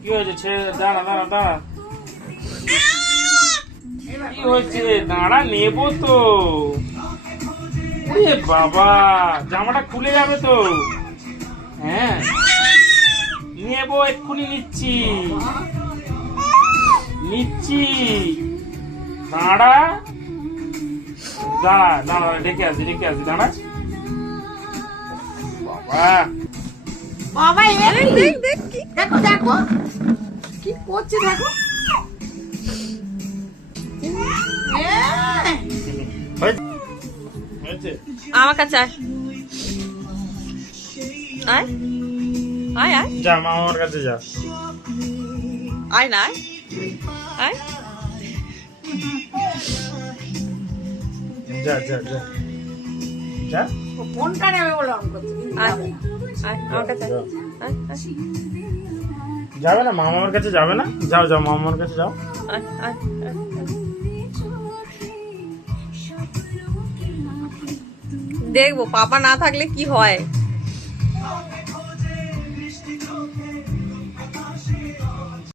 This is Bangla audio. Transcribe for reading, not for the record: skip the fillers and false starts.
কি হয়েছে? ছেড়ে দাঁড়া দাঁড়া দাঁড়া, কি হয়েছে? দাঁড়া, নেবো তো। ওরে বাবা, জামাটা খুলে যাবে তো। হ্যাঁ নেবো, এক্ষুনি নিচ্ছি নিচ্ছি। দাঁড়া দাঁড়া দাঁড়া, ডেকে আসি দাঁড়া। বাবা বাবা দেখ দেখ দেখো দেখো কি করছে দেখো। হয়েছে? আমার কাছে আয় আয় আয় আয় যা মামার কাছে যা। আয় না আয় আয় যা যা যা যা। ফোনটা নেবে বলে অন করছে। আয় আয় আমার কাছে আয় আয় আয় যাবে না মামার কাছে, যাবে না? যাও যাও মামার কাছে যাও। আয় আয় আয় দেখবো পাপা না থাকলে কি হয়।